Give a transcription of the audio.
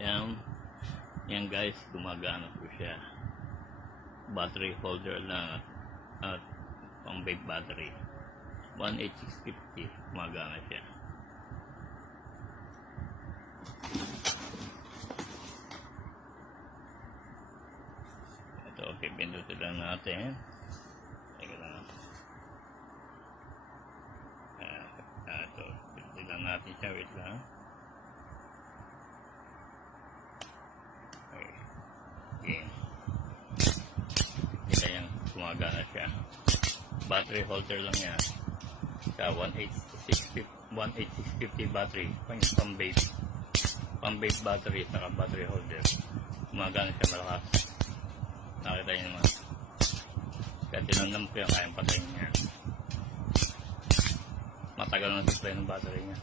Yan guys, gumagana po siya. Battery holder lang at pang vape battery. 18650, gumagana siya. Ito, okay, pindutin lang natin. Teka lang. Ito, pindutin lang natin siya. Wait lang. Okay. Kita yung gumagana siya. Battery holder lang yan. Sa 18650 battery. Pang vape battery saka battery holder. Gumagana siya malakas. Nakita nyo naman. Kaya tinandam ko yung kayang patayin niya. Matagal na supply ng battery niya.